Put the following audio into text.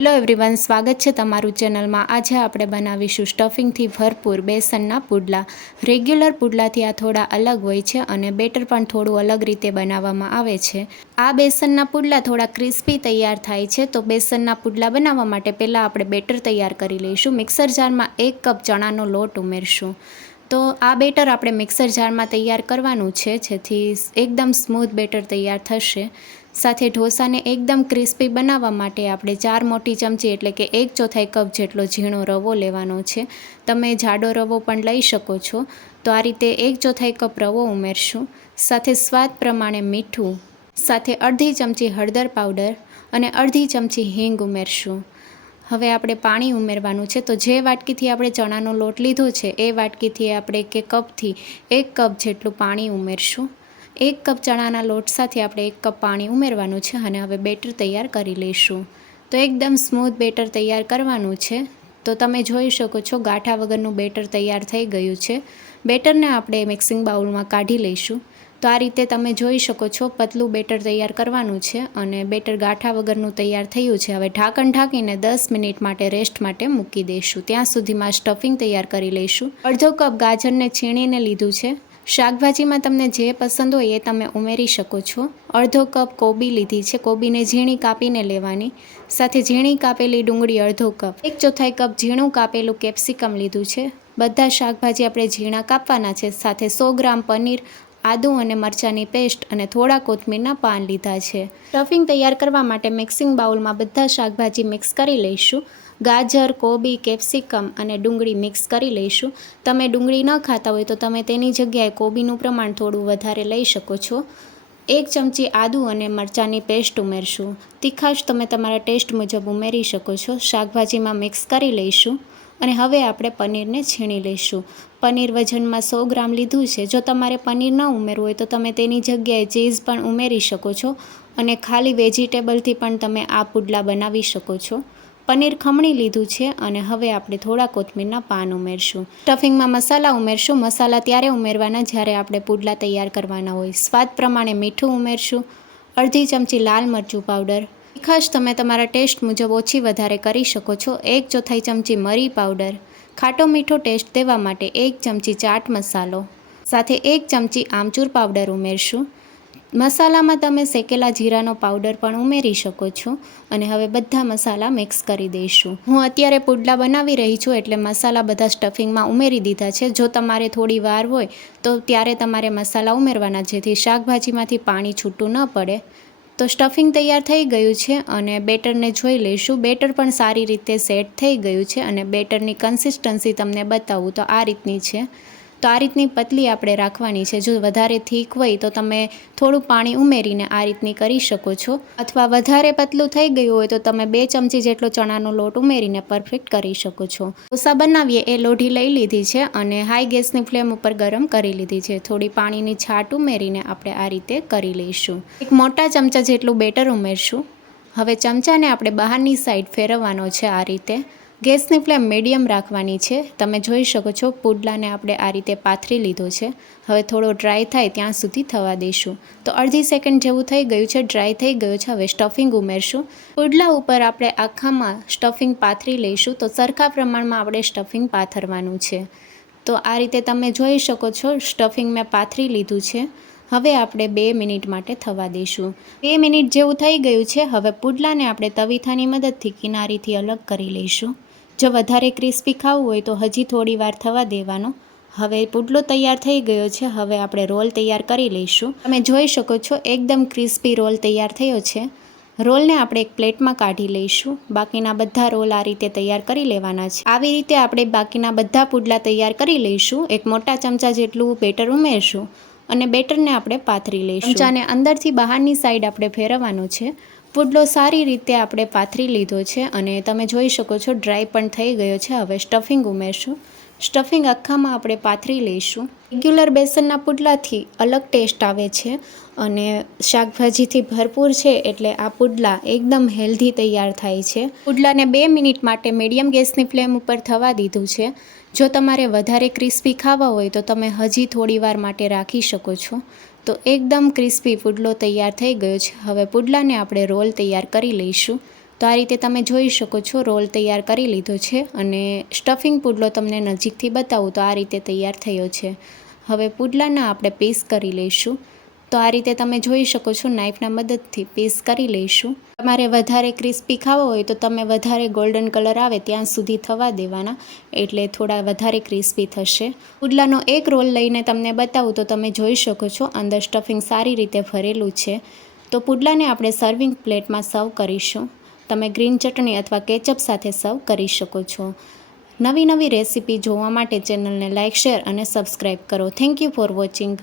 Hello everyone, સ્વાગત છે તમારું ચેનલમાં. આજે આપણે બનાવીશું સ્ટફિંગથી ભરપૂર બેસનના પુડલા. રેગ્યુલર પુડલાથી આ થોડા અલગ હોય છે અને બેટર પણ થોડું અલગ રીતે બનાવવામાં આવે છે. આ બેસનના પુડલા થોડા ક્રિસ્પી તૈયાર થાય છે, તો બેસનના પુડલા બનાવવા માટે પહેલાં આપણે બેટર તૈયાર કરી લઈશું. મિક્સર જારમાં એક કપ ચણાનો લોટ ઉમેરશું. તો આ બેટર આપણે મિક્સર જારમાં તૈયાર કરવાનું છે, જેથી એકદમ સ્મૂથ બેટર તૈયાર થશે. સાથે ઢોસાને એકદમ ક્રિસ્પી બનાવવા માટે આપણે ચાર મોટી ચમચી એટલે કે એક ચોથાઈ કપ જેટલો ઝીણો રવો લેવાનો છે. તમે જાડો રવો પણ લઈ શકો છો. તો આ રીતે એક ચોથાઈ કપ રવો ઉમેરશું. સાથે સ્વાદ પ્રમાણે મીઠું. સાથે અડધી ચમચી હળદર પાવડર અને અડધી ચમચી હિંગ ઉમેરશું. હવે આપણે પાણી ઉમેરવાનું છે. તો જે વાટકીથી આપણે ચણાનો લોટ લીધો છે, એ વાટકીથી આપણે કે કપથી એક કપ જેટલું પાણી ઉમેરશું. એક કપ ચણાના લોટ સાથે આપણે એક કપ પાણી ઉમેરવાનું છે અને હવે બેટર તૈયાર કરી લઈશું. તો એકદમ સ્મૂથ બેટર તૈયાર કરવાનું છે. તો તમે જોઈ શકો છો ગાંઠા વગરનું બેટર તૈયાર થઈ ગયું છે. બેટરને આપણે મિક્સિંગ બાઉલમાં કાઢી લઈશું. તો આ રીતે તમે જોઈ શકો છો પતલું બેટર તૈયાર કરવાનું છે અને બેટર ગાંઠા વગરનું તૈયાર થયું છે. હવે ઢાંકણ ઢાંકીને દસ મિનિટ માટે રેસ્ટ માટે મૂકી દઈશું. ત્યાં સુધીમાં સ્ટફિંગ તૈયાર કરી લઈશું. અડધો કપ ગાજરને છીણીને લીધું છે. શાકભાજીમાં તમને જે પસંદ હોય એ તમે ઉમેરી શકો છો. અડધો કપ કોબી લીધી છે. કોબીને ઝીણી કાપીને લેવાની. સાથે ઝીણી કાપેલી ડુંગળી અડધો કપ. એક ચોથાઈ કપ ઝીણું કાપેલું કેપ્સિકમ લીધું છે. બધા શાકભાજી આપણે ઝીણા કાપવાના છે. સાથે સો ગ્રામ પનીર, આદું અને મરચાંની પેસ્ટ અને થોડા કોથમીરના પાન લીધા છે. સ્ટફિંગ તૈયાર કરવા માટે મિક્સિંગ બાઉલમાં બધા શાકભાજી મિક્સ કરી લઈશું. ગાજર, કોબી, કેપ્સિકમ અને ડુંગળી મિક્સ કરી લઈશું. તમે ડુંગળી ન ખાતા હોય તો તમે તેની જગ્યાએ કોબીનું પ્રમાણ થોડું વધારે લઈ શકો છો. એક ચમચી આદું અને મરચાંની પેસ્ટ ઉમેરશું. તીખાશ તમે તમારા ટેસ્ટ મુજબ ઉમેરી શકો છો. શાકભાજીમાં મિક્સ કરી લઈશું અને હવે આપણે પનીરને છીણી લઈશું. પનીર વજનમાં સો ગ્રામ લીધું છે. જો તમારે પનીર ન ઉમેરવું હોય તો તમે તેની જગ્યાએ ચીઝ પણ ઉમેરી શકો છો અને ખાલી વેજીટેબલથી પણ તમે આ પુડલા બનાવી શકો છો. પનીર ખમણી લીધું છે અને હવે આપણે થોડા કોથમીરના પાન ઉમેરશું. સ્ટફિંગમાં મસાલા ઉમેરશું. મસાલા ત્યારે ઉમેરવાના જ્યારે આપણે પુડલા તૈયાર કરવાના હોય. સ્વાદ પ્રમાણે મીઠું ઉમેરશું. અડધી ચમચી લાલ મરચું પાવડર. તીખાશ તમે તમારા ટેસ્ટ મુજબ ઓછી વધારે કરી શકો છો. એક ચોથાઈ ચમચી મરી પાવડર. ખાટો મીઠો ટેસ્ટ દેવા માટે એક ચમચી ચાટ મસાલો. સાથે એક ચમચી આમચૂર પાવડર ઉમેરશું. મસાલામાં તમે શેકેલા જીરાનો પાવડર પણ ઉમેરી શકો છો અને હવે બધા મસાલા મિક્સ કરી દઈશું. હું અત્યારે પુડલા બનાવી રહી છું એટલે મસાલા બધા સ્ટફિંગમાં ઉમેરી દીધા છે. જો તમારે થોડી વાર હોય તો ત્યારે તમારે મસાલા ઉમેરવાના, જેથી શાકભાજીમાંથી પાણી છૂટું ન પડે. તો સ્ટફિંગ તૈયાર થઈ ગયું છે અને બેટરને જોઈ લઈશું. બેટર પણ સારી રીતે સેટ થઈ ગયું છે અને બેટરની કન્સિસ્ટન્સી તમને બતાવું તો આ રીતની છે. તો આ રીતની પતલી આપણે રાખવાની છે. જો વધારે થીક હોય તો તમે થોડું પાણી ઉમેરીને આ રીતની કરી શકો છો. અથવા વધારે પતલું થઈ ગયું હોય તો તમે બે ચમચી જેટલો ચણાનો લોટ ઉમેરીને પરફેક્ટ કરી શકો છો. ઢોસા બનાવીએ એ લોઢી લઈ લીધી છે અને હાઈ ગેસની ફ્લેમ ઉપર ગરમ કરી લીધી છે. થોડી પાણીની છાટ ઉમેરીને આપણે આ રીતે કરી લઈશું. એક મોટા ચમચા જેટલું બેટર ઉમેરશું. હવે ચમચાને આપણે બહારની સાઈડ ફેરવવાનો છે આ રીતે. ગેસની ફ્લેમ મીડિયમ રાખવાની છે. તમે જોઈ શકો છો, પુડલાને આપણે આ રીતે પાથરી લીધો છે. હવે થોડો ડ્રાય થાય ત્યાં સુધી થવા દઈશું. તો અડધી સેકન્ડ જેવું થઈ ગયું છે ડ્રાય થઈ ગયું છે. હવે સ્ટફિંગ ઉમેરશું. પુડલા ઉપર આપણે આખામાં સ્ટફિંગ પાથરી લઈશું. તો સરખા પ્રમાણમાં આપણે સ્ટફિંગ પાથરવાનું છે. તો આ રીતે તમે જોઈ શકો છો સ્ટફિંગ મેં પાથરી લીધું છે. હવે આપણે બે મિનિટ માટે થવા દઈશું. બે મિનિટ જેવું થઈ ગયું છે. હવે પુડલાને આપણે તવીથાની મદદથી કિનારીથી અલગ કરી લઈશું. જો વધારે ક્રિસ્પી ખાવું હોય તો હજી થોડી વાર થવા દેવાનો. હવે પુડલો તૈયાર થઈ ગયો છે. હવે આપણે રોલ તૈયાર કરી લઈશું. તમે જોઈ શકો છો, એકદમ ક્રિસ્પી રોલ તૈયાર થયો છે. રોલને આપણે એક પ્લેટમાં કાઢી લઈશું. બાકીના બધા રોલ આ રીતે તૈયાર કરી લેવાના છે. આવી રીતે આપણે બાકીના બધા પુડલા તૈયાર કરી લઈશું. એક મોટા ચમચા જેટલું બેટર ઉમેરશું અને બેટરને આપણે પાથરી લઈશું. ચમચાને અંદરથી બહારની સાઈડ આપણે ફેરવવાનું છે. પુડલો સારી રીતે આપણે પાથરી લીધો છે અને તમે જોઈ શકો છો, ડ્રાય પણ થઈ ગયો છે. હવે સ્ટફિંગ ઉમેરશું. સ્ટફિંગ આખામાં આપણે પાથરી લઈશું. રેગ્યુલર બેસનના પુડલાથી અલગ ટેસ્ટ આવે છે અને શાકભાજીથી ભરપૂર છે એટલે આ પુડલા એકદમ હેલ્ધી તૈયાર થાય છે. પુડલાને બે મિનિટ માટે મીડિયમ ગેસની ફ્લેમ ઉપર થવા દીધું છે. જો તમારે વધારે ક્રિસ્પી ખાવા હોય તો તમે હજી થોડી વાર માટે રાખી શકો છો. તો એકદમ ક્રિસ્પી પુડલો તૈયાર થઈ ગયો છે. હવે પુડલાને આપણે રોલ તૈયાર કરી લઈશું. તો આ રીતે તમે જોઈ શકો છો, રોલ તૈયાર કરી લીધો છે અને સ્ટફિંગ પુડલો તમને નજીકથી બતાવું તો આ રીતે તૈયાર થયો છે. હવે પુડલાના આપણે પીસ કરી લઈશું. તો આ રીતે તમે જોઈ શકો છો, નાઈફના મદદથી પીસ કરી લઈશું. તમારે વધારે ક્રિસ્પી ખાવો હોય તો તમે વધારે ગોલ્ડન કલર આવે ત્યાં સુધી થવા દેવાના, એટલે થોડા વધારે ક્રિસ્પી થશે. પુડલાનો એક રોલ લઈને તમને બતાવું તો તમે જોઈ શકો છો, અંદર સ્ટફિંગ સારી રીતે ભરેલું છે. તો પુડલાને આપણે સર્વિંગ પ્લેટમાં સર્વ કરીશું. તમે ગ્રીન ચટણી અથવા કેચઅપ સાથે સર્વ કરી શકો છો. નવી નવી રેસીપી જોવા માટે ચેનલને લાઇક શેર અને સબસ્ક્રાઈબ કરો. Thank you for watching